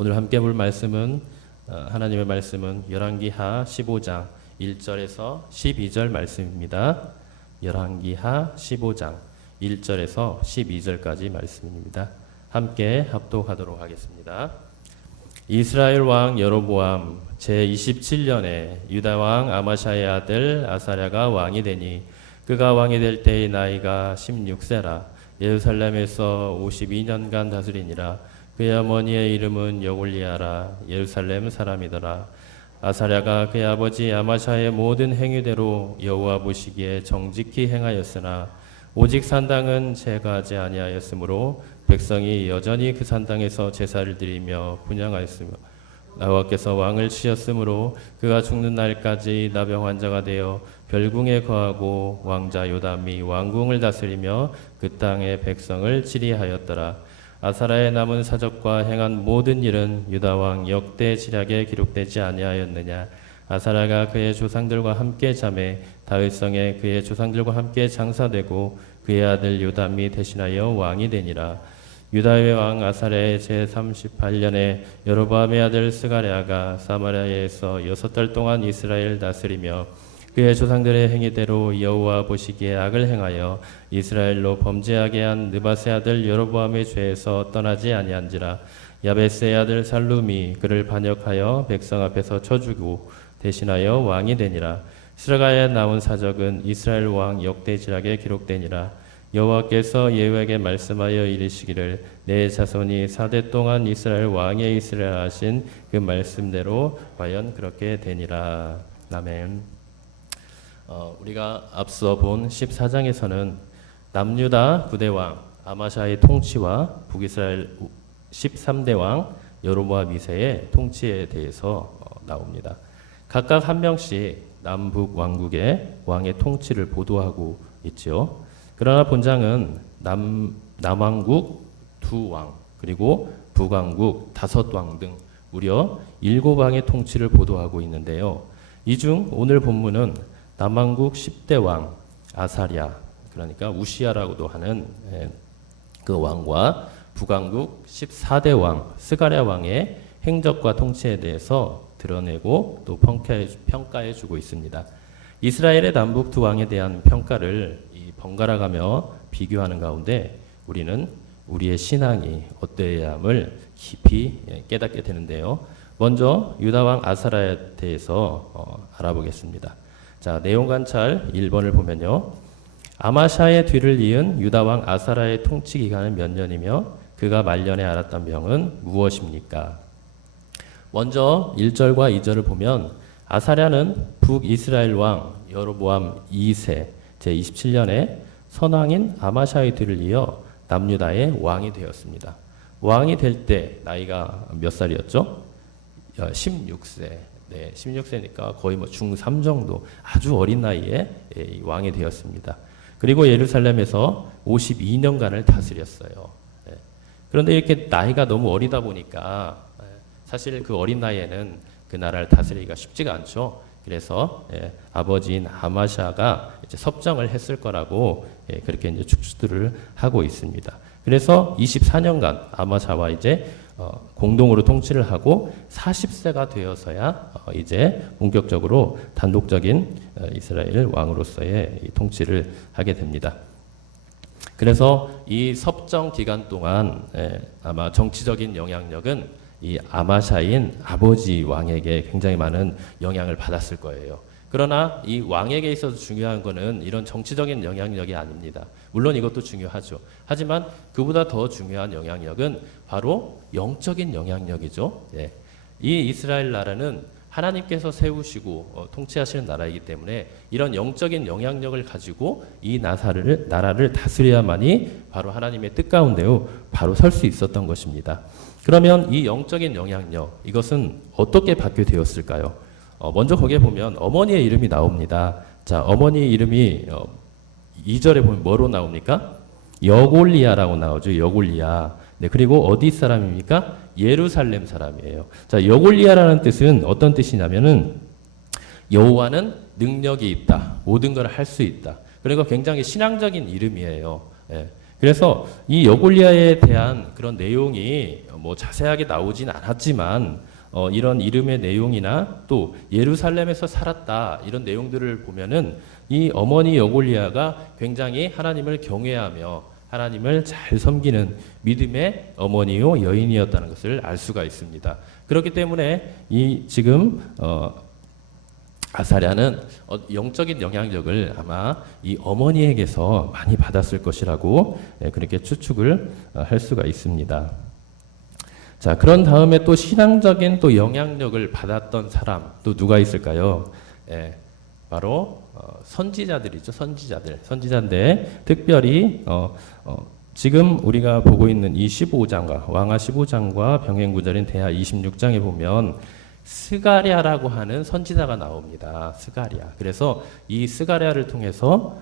오늘 함께 볼 말씀은 하나님의 말씀은 열왕기하 15장 1절에서 12절 말씀입니다. 열왕기하 15장 1절에서 12절까지 말씀입니다. 함께 합독하도록 하겠습니다. 이스라엘 왕 여로보암 제27년에 유다 왕 아마샤의 아들 아사랴가 왕이 되니 그가 왕이 될 때의 나이가 16세라. 예루살렘에서 52년간 다스리니라. 그의 어머니의 이름은 여골리아라. 예루살렘 사람이더라. 아사랴가 그의 아버지 아마샤의 모든 행위대로 여호와 보시기에 정직히 행하였으나 오직 산당은 제거하지 아니하였으므로 백성이 여전히 그 산당에서 제사를 드리며 분향하였으며 여호와께서 왕을 치셨으므로 그가 죽는 날까지 나병 환자가 되어 별궁에 거하고 왕자 요담이 왕궁을 다스리며 그 땅의 백성을 치리하였더라. 아사랴의 남은 사적과 행한 모든 일은 유다 왕 역대 지략에 기록되지 아니하였느냐. 아사랴가 그의 조상들과 함께 잠에 다윗성에 그의 조상들과 함께 장사되고 그의 아들 요담이 대신하여 왕이 되니라. 유다의 왕 아사랴의 제38년에 여로보암의 아들 스가랴가 사마리아에서 6달 동안 이스라엘을 다스리며 그의 조상들의 행위대로 여호와 보시기에 악을 행하여 이스라엘로 범죄하게 한 느밧의 아들 여로보암의 죄에서 떠나지 아니한지라. 야베스의 아들 살룸이 그를 반역하여 백성 앞에서 쳐주고 대신하여 왕이 되니라. 스가랴의 나온 사적은 이스라엘 왕 역대지략에 기록되니라. 여호와께서 예후에게 말씀하여 이르시기를 내 자손이 4대 동안 이스라엘 왕의 이스라엘 하신 그 말씀대로 과연 그렇게 되니라. 아멘. 우리가 앞서 본 14장에서는 남유다 9대 왕 아마샤의 통치와 북이스라엘 13대 왕 여로보암 2세의 통치에 대해서 나옵니다. 각각 한 명씩 남북 왕국의 왕의 통치를 보도하고 있죠. 그러나 본장은 남왕국 2왕 그리고 북왕국 5왕 등 무려 7왕의 통치를 보도하고 있는데요. 이 중 오늘 본문은 남왕국 10대 왕 아사랴, 그러니까 우시야라고도 하는 그 왕과 북왕국 14대 왕 스가랴 왕의 행적과 통치에 대해서 드러내고 또 평가해 주고 있습니다. 이스라엘의 남북 두 왕에 대한 평가를 번갈아가며 비교하는 가운데 우리는 우리의 신앙이 어떠해야 함을 깊이 깨닫게 되는데요. 먼저 유다 왕 아사랴에 대해서 알아보겠습니다. 자, 내용 관찰 1번을 보면요. 아마샤의 뒤를 이은 유다 왕 아사랴의 통치 기간은 몇 년이며 그가 말년에 앓았던 병은 무엇입니까? 먼저 1절과 2절을 보면 아사랴는 북이스라엘 왕 여로보암 2세 제27년에 선왕인 아마샤의 뒤를 이어 남유다의 왕이 되었습니다. 왕이 될 때 나이가 몇 살이었죠? 16세. 네, 16세니까 거의 중3 정도 아주 어린 나이에 왕이 되었습니다. 그리고 예루살렘에서 52년간을 다스렸어요. 네. 그런데 이렇게 나이가 너무 어리다 보니까 사실 그 어린 나이에는 그 나라를 다스리기가 쉽지가 않죠. 그래서 아버지인 아마샤가 이제 섭정을 했을 거라고 그렇게 이제 축수들을 하고 있습니다. 그래서 24년간 아마샤와 이제 공동으로 통치를 하고 40세가 되어서야 이제 본격적으로 단독적인 이스라엘 왕으로서의 통치를 하게 됩니다. 그래서 이 섭정 기간 동안 아마 정치적인 영향력은 이 아마샤인 아버지 왕에게 굉장히 많은 영향을 받았을 거예요. 그러나 이 왕에게 있어서 중요한 것은 이런 정치적인 영향력이 아닙니다. 물론 이것도 중요하죠. 하지만 그보다 더 중요한 영향력은 바로 영적인 영향력이죠. 예. 이 이스라엘 나라는 하나님께서 세우시고 통치하시는 나라이기 때문에 이런 영적인 영향력을 가지고 이 나라를 다스려야만이 바로 하나님의 뜻 가운데요 바로 설 수 있었던 것입니다. 그러면 이 영적인 영향력, 이것은 어떻게 받게 되었을까요? 먼저 거기에 보면 어머니의 이름이 나옵니다. 자, 어머니 이름이 2절에 보면 뭐로 나옵니까? 여골리아라고 나오죠. 여골리아. 네, 그리고 어디 사람입니까? 예루살렘 사람이에요. 자, 여골리아라는 뜻은 어떤 뜻이냐면은 여호와는 능력이 있다. 모든 걸 할 수 있다. 그리고 굉장히 신앙적인 이름이에요. 예. 그래서 이 여골리아에 대한 그런 내용이 뭐 자세하게 나오진 않았지만 이런 이름의 내용이나 또 예루살렘에서 살았다 이런 내용들을 보면은 이 어머니 여골리아가 굉장히 하나님을 경외하며 하나님을 잘 섬기는 믿음의 어머니요 여인이었다는 것을 알 수가 있습니다. 그렇기 때문에 이 지금 아사랴는 영적인 영향력을 아마 이 어머니에게서 많이 받았을 것이라고 그렇게 추측을 할 수가 있습니다. 자, 그런 다음에 또 신앙적인 또 영향력을 받았던 사람 또 누가 있을까요? 바로 선지자들이죠. 선지자인데 특별히 지금 우리가 보고 있는 이 15장과 왕하 15장과 병행 구절인 대하 26장에 보면 스가랴라고 하는 선지자가 나옵니다. 스가랴. 그래서 이 스가랴를 통해서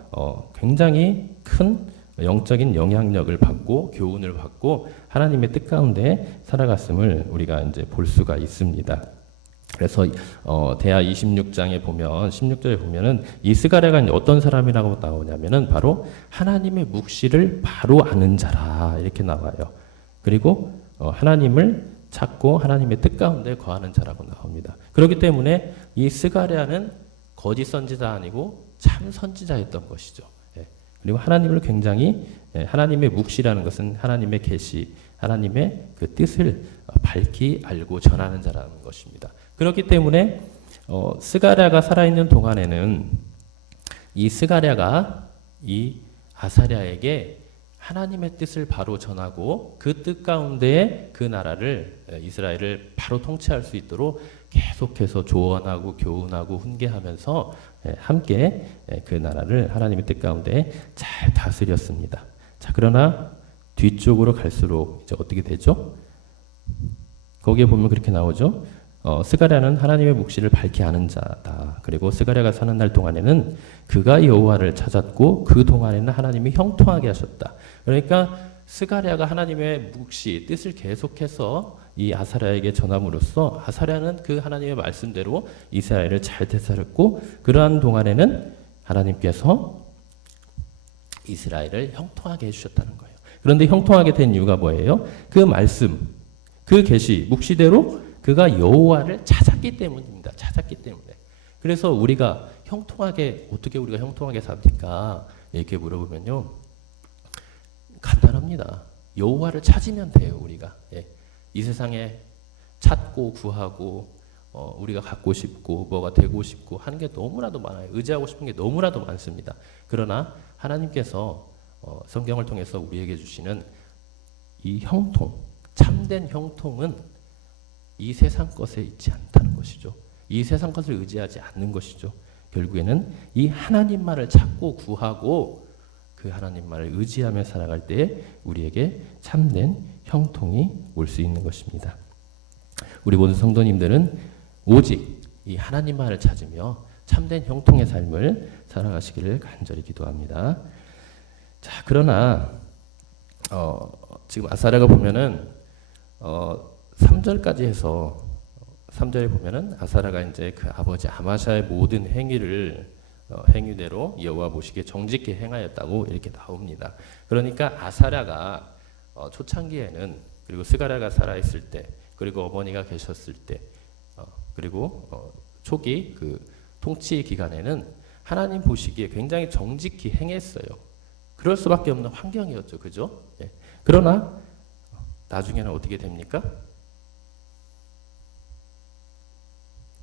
굉장히 큰 영적인 영향력을 받고 교훈을 받고 하나님의 뜻 가운데 살아갔음을 우리가 이제 볼 수가 있습니다. 그래서 대하 26장에 보면 16절에 보면은 이 스가랴가 어떤 사람이라고 나오냐면은 바로 하나님의 묵시를 바로 아는 자라 이렇게 나와요. 그리고 하나님을 찾고 하나님의 뜻 가운데 거하는 자라고 나옵니다. 그렇기 때문에 이 스가랴는 거짓 선지자 아니고 참 선지자였던 것이죠. 그리고 하나님을 굉장히 하나님의 묵시라는 것은 하나님의 계시, 하나님의 그 뜻을 밝히 알고 전하는 자라는 것입니다. 그렇기 때문에 스가랴가 살아있는 동안에는 이 스가랴가 이 아사랴에게 하나님의 뜻을 바로 전하고 그 뜻 가운데 그 나라를 이스라엘을 바로 통치할 수 있도록 계속해서 조언하고 교훈하고 훈계하면서 함께 그 나라를 하나님의 뜻 가운데 잘 다스렸습니다. 자, 그러나 뒤쪽으로 갈수록 이제 어떻게 되죠? 거기에 보면 그렇게 나오죠. 스가랴는 하나님의 묵시를 밝히 아는 자다. 그리고 스가랴가 사는 날 동안에는 그가 여호와를 찾았고 그 동안에는 하나님이 형통하게 하셨다. 그러니까 스가랴가 하나님의 묵시 뜻을 계속해서 이 아사랴에게 전함으로써 아사랴는 그 하나님의 말씀대로 이스라엘을 잘 되살렸고 그러한 동안에는 하나님께서 이스라엘을 형통하게 해주셨다는 거예요. 그런데 형통하게 된 이유가 뭐예요? 그 말씀, 그 계시, 묵시대로 그가 여호와를 찾았기 때문입니다. 찾았기 때문에. 그래서 우리가 어떻게 우리가 형통하게 삽니까? 이렇게 물어보면요. 간단합니다. 여호와를 찾으면 돼요, 우리가. 이 세상에 찾고 구하고 우리가 갖고 싶고 뭐가 되고 싶고 하는 게 너무나도 많아요. 의지하고 싶은 게 너무나도 많습니다. 그러나 하나님께서 성경을 통해서 우리에게 주시는 이 형통, 참된 형통은 이 세상 것에 있지 않다는 것이죠. 이 세상 것을 의지하지 않는 것이죠. 결국에는 이 하나님만을 찾고 구하고 그 하나님만을 의지하며 살아갈 때 우리에게 참된 형통이 올 수 있는 것입니다. 우리 모든 성도님들은 오직 이 하나님만을 찾으며 참된 형통의 삶을 살아가시기를 간절히 기도합니다. 자, 그러나 지금 아사랴가 보면은 3절까지 해서 3절에 보면은 아사랴가 이제 그 아버지 아마샤의 모든 행위대로 여호와 보시기에 정직히 행하였다고 이렇게 나옵니다. 그러니까 아사랴가 초창기에는 그리고 스가랴가 살아있을 때 그리고 어머니가 계셨을 때 그리고 초기 그 통치 기간에는 하나님 보시기에 굉장히 정직히 행했어요. 그럴 수밖에 없는 환경이었죠, 그죠? 그러나 나중에는 어떻게 됩니까?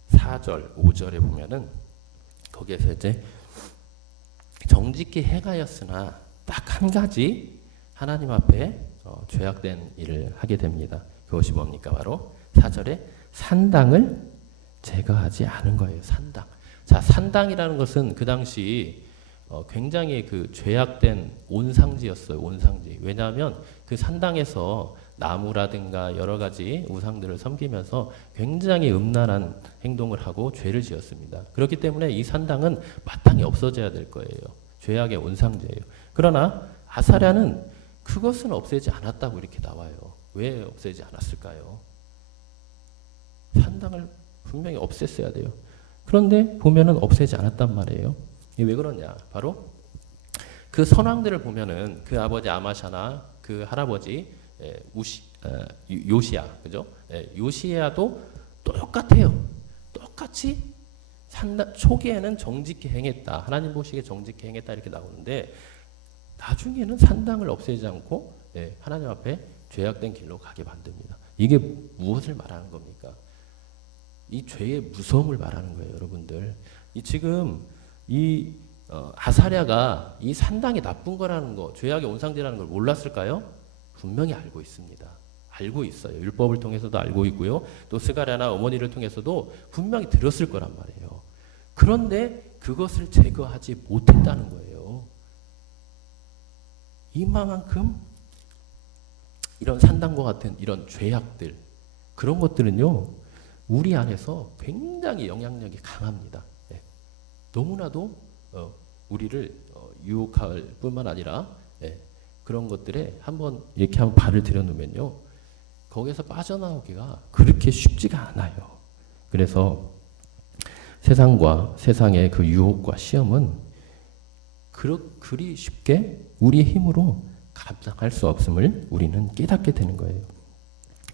4절, 5절에 보면은 거기에서 이제 정직히 행하였으나 딱 한 가지 하나님 앞에 죄악된 일을 하게 됩니다. 그것이 뭡니까? 바로 4절에 산당을 제거하지 않은 거예요. 산당. 자, 산당이라는 것은 그 당시 굉장히 그 죄악된 온상지였어요. 온상지. 왜냐하면 그 산당에서 나무라든가 여러 가지 우상들을 섬기면서 굉장히 음란한 행동을 하고 죄를 지었습니다. 그렇기 때문에 이 산당은 마땅히 없어져야 될 거예요. 죄악의 온상지예요. 그러나 아사랴는 그것은 없애지 않았다고 이렇게 나와요. 왜 없애지 않았을까요? 산당을 분명히 없앴어야 돼요. 그런데 보면은 없애지 않았단 말이에요. 이게 왜 그러냐? 바로 그 선왕들을 보면은 그 아버지 아마샤나 그 할아버지 요시야, 그죠? 요시야도 똑같아요. 똑같이 초기에는 정직히 행했다. 하나님 보시기에 정직히 행했다 이렇게 나오는데 나중에는 산당을 없애지 않고 하나님 앞에 죄악된 길로 가게 만듭니다. 이게 무엇을 말하는 겁니까? 이 죄의 무서움을 말하는 거예요, 여러분들. 지금 아사랴가 이 산당이 나쁜 거라는 거, 죄악의 온상제라는 걸 몰랐을까요? 분명히 알고 있습니다. 알고 있어요. 율법을 통해서도 알고 있고요. 또 스가랴나 어머니를 통해서도 분명히 들었을 거란 말이에요. 그런데 그것을 제거하지 못했다는 거예요. 이만큼 이런 산당과 같은 이런 죄악들, 그런 것들은요, 우리 안에서 굉장히 영향력이 강합니다. 너무나도 우리를 유혹할 뿐만 아니라 그런 것들에 이렇게 한번 발을 들여놓으면요, 거기에서 빠져나오기가 그렇게 쉽지가 않아요. 그래서 세상과 세상의 그 유혹과 시험은 그리 쉽게 우리의 힘으로 감당할 수 없음을 우리는 깨닫게 되는 거예요.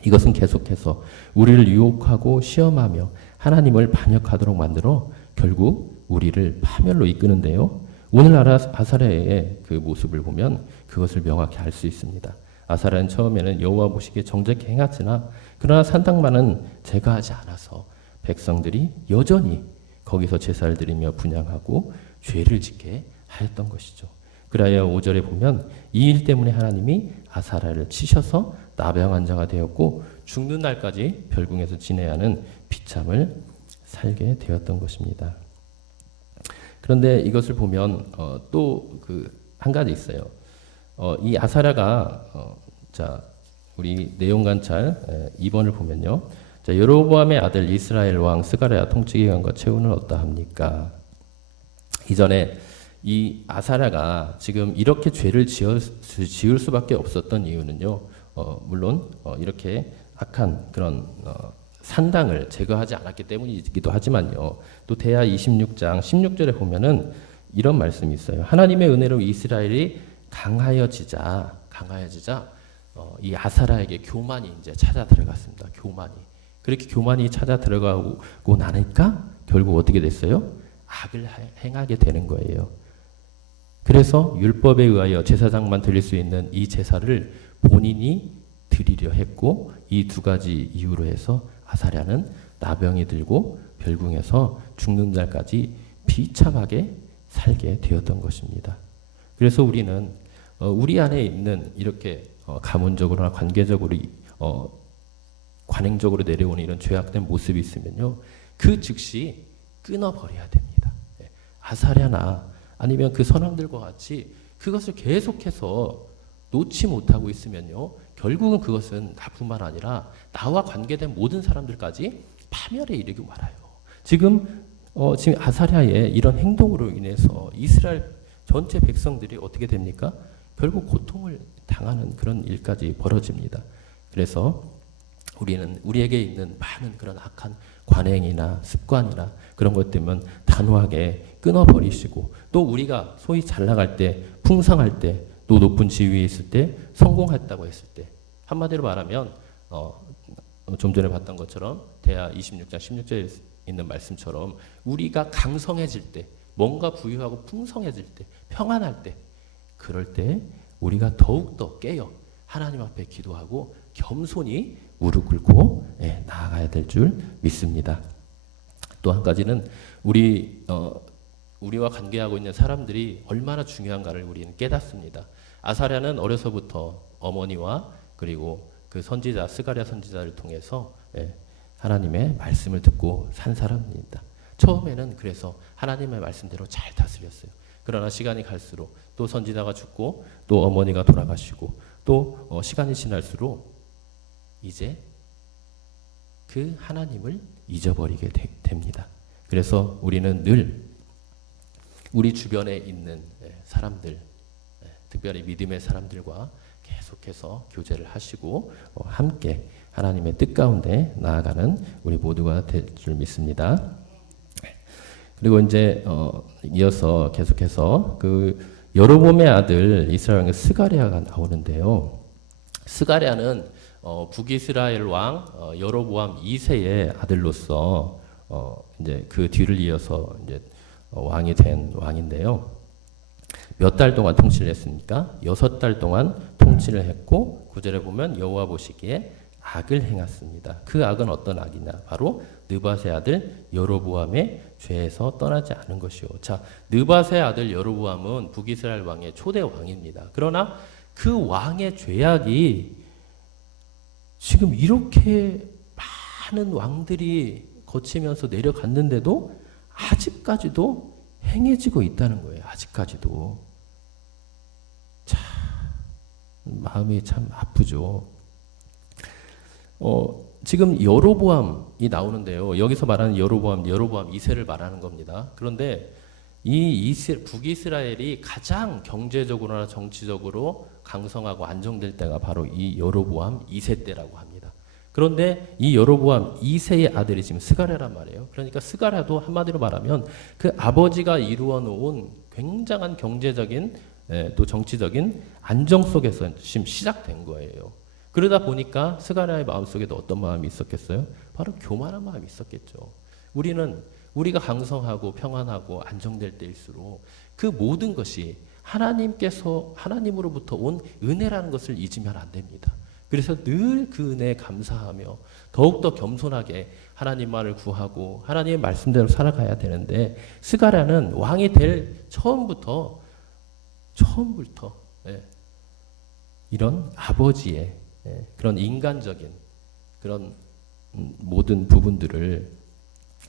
이것은 계속해서 우리를 유혹하고 시험하며 하나님을 반역하도록 만들어 결국 우리를 파멸로 이끄는데요. 오늘 아사랴의 그 모습을 보면 그것을 명확히 알 수 있습니다. 아사랴는 처음에는 여호와 보시기에 정직히 행했으나 그러나 산당만은 제거하지 않아서 백성들이 여전히 거기서 제사를 드리며 분향하고 죄를 짓게 하였던 것이죠. 그라야 5절에 보면 이 일 때문에 하나님이 아사랴를 치셔서 나병 환자가 되었고 죽는 날까지 별궁에서 지내야 하는 비참을 살게 되었던 것입니다. 그런데 이것을 보면 또 그 한 가지 있어요. 이 아사랴가 자 우리 내용 관찰 2번을 보면요. 자 여로보암의 아들 이스라엘 왕 스가랴 통치 기간과 체훈은 어떠합니까? 이전에 이 아사랴가 지금 이렇게 죄를 지을 수밖에 없었던 이유는요. 물론 이렇게 악한 그런 산당을 제거하지 않았기 때문이기도 하지만요. 또 대하 26장 16절에 보면은 이런 말씀이 있어요. 하나님의 은혜로 이스라엘이 강하여지자 이 아사랴에게 교만이 이제 찾아 들어갔습니다. 교만이. 그렇게 교만이 찾아 들어가고 나니까 결국 어떻게 됐어요? 악을 행하게 되는 거예요. 그래서 율법에 의하여 제사장만 드릴 수 있는 이 제사를 본인이 드리려 했고 이 두 가지 이유로 해서 아사랴는 나병이 들고 별궁에서 죽는 날까지 비참하게 살게 되었던 것입니다. 그래서 우리는 우리 안에 있는 이렇게 가문적으로나 관계적으로 관행적으로 내려오는 이런 죄악된 모습이 있으면요, 그 즉시 끊어버려야 됩니다. 아사랴나 아니면 그 선왕들과 같이 그것을 계속해서 놓지 못하고 있으면요, 결국은 그것은 나뿐만 아니라 나와 관계된 모든 사람들까지 파멸에 이르기 말아요. 지금 아사랴의 이런 행동으로 인해서 이스라엘 전체 백성들이 어떻게 됩니까? 결국 고통을 당하는 그런 일까지 벌어집니다. 그래서 우리는 우리에게 있는 많은 그런 악한 관행이나 습관이나 그런 것들은 단호하게 끊어버리시고 또 우리가 소위 잘 나갈 때, 풍성할 때, 또 높은 지위에 있을 때, 성공했다고 했을 때 한마디로 말하면 좀 전에 봤던 것처럼 대하 26장 16절에 있는 말씀처럼 우리가 강성해질 때, 뭔가 부유하고 풍성해질 때, 평안할 때, 그럴 때 우리가 더욱더 깨어 하나님 앞에 기도하고 겸손히 무릎 꿇고 나아가야 될 줄 믿습니다. 또 한 가지는 우리와 관계하고 있는 사람들이 얼마나 중요한가를 우리는 깨닫습니다. 아사랴는 어려서부터 어머니와 그리고 그 선지자 스가랴 선지자를 통해서 하나님의 말씀을 듣고 산 사람입니다. 처음에는 그래서 하나님의 말씀대로 잘 다스렸어요. 그러나 시간이 갈수록 또 선지자가 죽고 또 어머니가 돌아가시고 또 시간이 지날수록 이제 그 하나님을 잊어버리게 됩니다. 그래서 우리는 늘 우리 주변에 있는 사람들, 특별히 믿음의 사람들과 계속해서 교제를 하시고 함께 하나님의 뜻 가운데 나아가는 우리 모두가 될 줄 믿습니다. 그리고 이제 이어서 계속해서 그 여로보암의 아들 이스라엘 왕 스가랴가 나오는데요. 스가랴는 북이스라엘 왕 여로보암 2세의 아들로서 이제 그 뒤를 이어서 이제 왕이 된 왕인데요. 몇 달 동안 통치를 했습니까? 6달 동안 통치를 했고 9절에 보면 여호와 보시기에 악을 행했습니다. 그 악은 어떤 악이냐? 바로 느밧의 아들 여로보암의 죄에서 떠나지 않은 것이요. 자, 느밧의 아들 여로보암은 북이스라엘 왕의 초대 왕입니다. 그러나 그 왕의 죄악이 지금 이렇게 많은 왕들이 거치면서 내려갔는데도 아직까지도 행해지고 있다는 거예요. 아직까지도. 참 마음이 참 아프죠. 지금 여로보암이 나오는데요. 여기서 말하는 여로보암 2세를 말하는 겁니다. 그런데 이 북이스라엘이 가장 경제적으로나 정치적으로 강성하고 안정될 때가 바로 이 여로보암 2세 때라고 합니다. 그런데 이 여로보암 2세의 아들이 지금 스가랴란 말이에요. 그러니까 스가랴도 한마디로 말하면 그 아버지가 이루어 놓은 굉장한 경제적인 또 정치적인 안정 속에서 지금 시작된 거예요. 그러다 보니까 스가랴의 마음속에도 어떤 마음이 있었겠어요? 바로 교만한 마음이 있었겠죠. 우리가 강성하고 평안하고 안정될 때일수록 그 모든 것이 하나님으로부터 온 은혜라는 것을 잊으면 안 됩니다. 그래서 늘 그 은혜에 감사하며 더욱더 겸손하게 하나님만을 구하고 하나님의 말씀대로 살아가야 되는데 스가랴는 왕이 될 처음부터 이런 아버지의 그런 인간적인 그런 모든 부분들을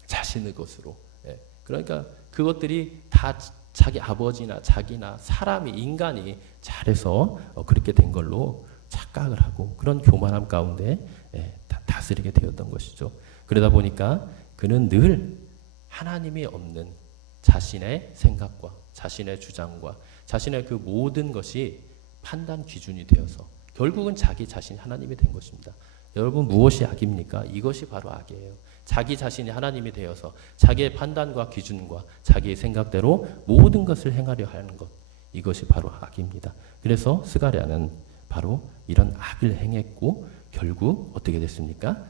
자신의 것으로 그러니까 그것들이 다 자기 아버지나 자기나 사람이 인간이 잘해서 그렇게 된 걸로 착각을 하고 그런 교만함 가운데 다스리게 되었던 것이죠. 그러다 보니까 그는 늘 하나님이 없는 자신의 생각과 자신의 주장과 자신의 그 모든 것이 판단 기준이 되어서 결국은 자기 자신이 하나님이 된 것입니다. 여러분 무엇이 악입니까? 이것이 바로 악이에요. 자기 자신이 하나님이 되어서 자기의 판단과 기준과 자기의 생각대로 모든 것을 행하려 하는 것 이것이 바로 악입니다. 그래서 스가랴는 바로 이런 악을 행했고 결국 어떻게 됐습니까?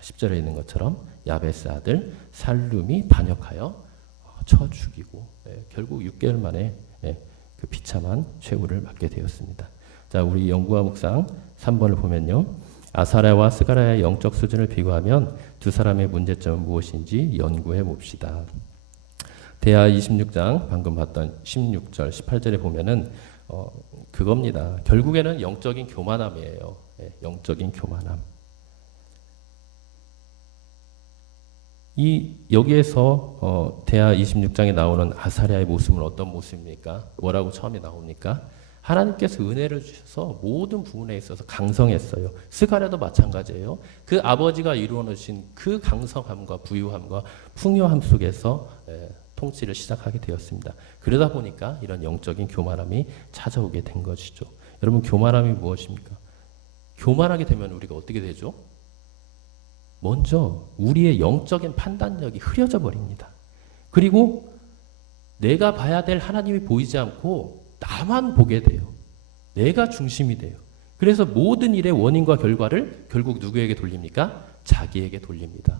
10절에 있는 것처럼 야베스 아들 살룸이 반역하여 쳐 죽이고 결국 6개월 만에 그 비참한 최후를 맞게 되었습니다. 자, 우리 연구와 묵상 3번을 보면요. 아사랴와 스가랴의 영적 수준을 비교하면 두 사람의 문제점은 무엇인지 연구해 봅시다. 대하 26장 방금 봤던 16절 18절에 보면은 그겁니다. 결국에는 영적인 교만함이에요. 영적인 교만함. 여기에서 대하 26장에 나오는 아사랴의 모습은 어떤 모습입니까? 뭐라고 처음에 나옵니까? 하나님께서 은혜를 주셔서 모든 부분에 있어서 강성했어요. 스가랴도 마찬가지예요. 그 아버지가 이루어 놓으신 그 강성함과 부유함과 풍요함 속에서 통치를 시작하게 되었습니다. 그러다 보니까 이런 영적인 교만함이 찾아오게 된 것이죠. 여러분 교만함이 무엇입니까? 교만하게 되면 우리가 어떻게 되죠? 먼저 우리의 영적인 판단력이 흐려져 버립니다. 그리고 내가 봐야 될 하나님이 보이지 않고 나만 보게 돼요. 내가 중심이 돼요. 그래서 모든 일의 원인과 결과를 결국 누구에게 돌립니까? 자기에게 돌립니다.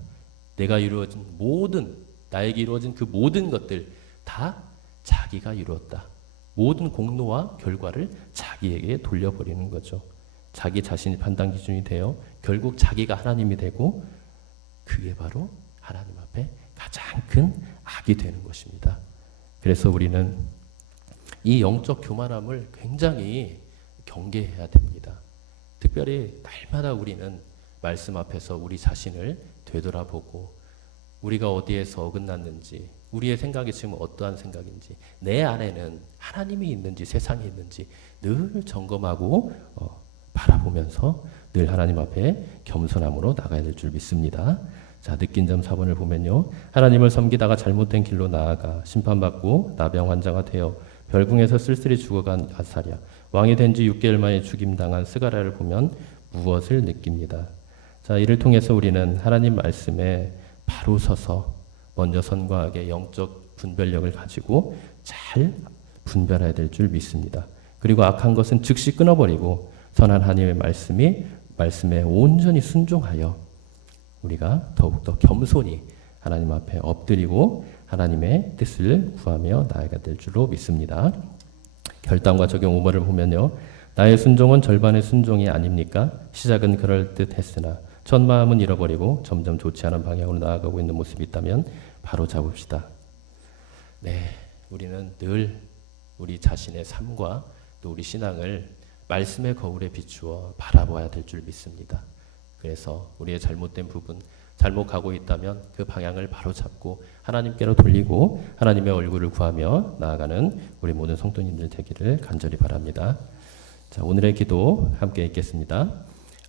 나에게 이루어진 그 모든 것들 다 자기가 이루었다. 모든 공로와 결과를 자기에게 돌려버리는 거죠. 자기 자신이 판단 기준이 되어 결국 자기가 하나님이 되고 그게 바로 하나님 앞에 가장 큰 악이 되는 것입니다. 그래서 우리는 이 영적 교만함을 굉장히 경계해야 됩니다. 특별히 날마다 우리는 말씀 앞에서 우리 자신을 되돌아보고 우리가 어디에서 어긋났는지 우리의 생각이 지금 어떠한 생각인지 내 안에는 하나님이 있는지 세상이 있는지 늘 점검하고 바라보면서 늘 하나님 앞에 겸손함으로 나가야 될 줄 믿습니다. 자, 느낀 점 4번을 보면요. 하나님을 섬기다가 잘못된 길로 나아가 심판받고 나병 환자가 되어 별궁에서 쓸쓸히 죽어간 아사랴, 왕이 된 지 6개월 만에 죽임당한 스가랴를 보면 무엇을 느낍니다. 자, 이를 통해서 우리는 하나님 말씀에 바로 서서 먼저 선과하게 영적 분별력을 가지고 잘 분별해야 될 줄 믿습니다. 그리고 악한 것은 즉시 끊어버리고 선한 하나님의 말씀에 온전히 순종하여 우리가 더욱더 겸손히 하나님 앞에 엎드리고 하나님의 뜻을 구하며 나아가야 될 줄로 믿습니다. 결단과 적용 5번을 보면요. 나의 순종은 절반의 순종이 아닙니까? 시작은 그럴듯했으나 첫 마음은 잃어버리고 점점 좋지 않은 방향으로 나아가고 있는 모습이 있다면 바로 잡읍시다. 네, 우리는 늘 우리 자신의 삶과 또 우리 신앙을 말씀의 거울에 비추어 바라봐야 될 줄 믿습니다. 그래서 우리의 잘못된 부분, 잘못 가고 있다면 그 방향을 바로 잡고 하나님께로 돌리고 하나님의 얼굴을 구하며 나아가는 우리 모든 성도님들 되기를 간절히 바랍니다. 자, 오늘의 기도 함께 읽겠습니다.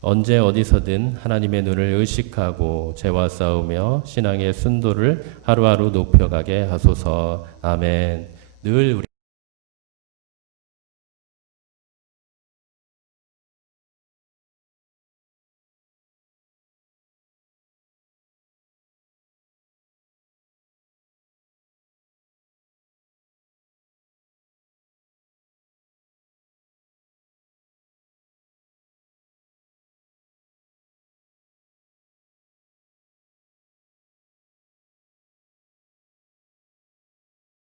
언제 어디서든 하나님의 눈을 의식하고 죄와 싸우며 신앙의 순도를 하루하루 높여가게 하소서. 아멘. 늘 우리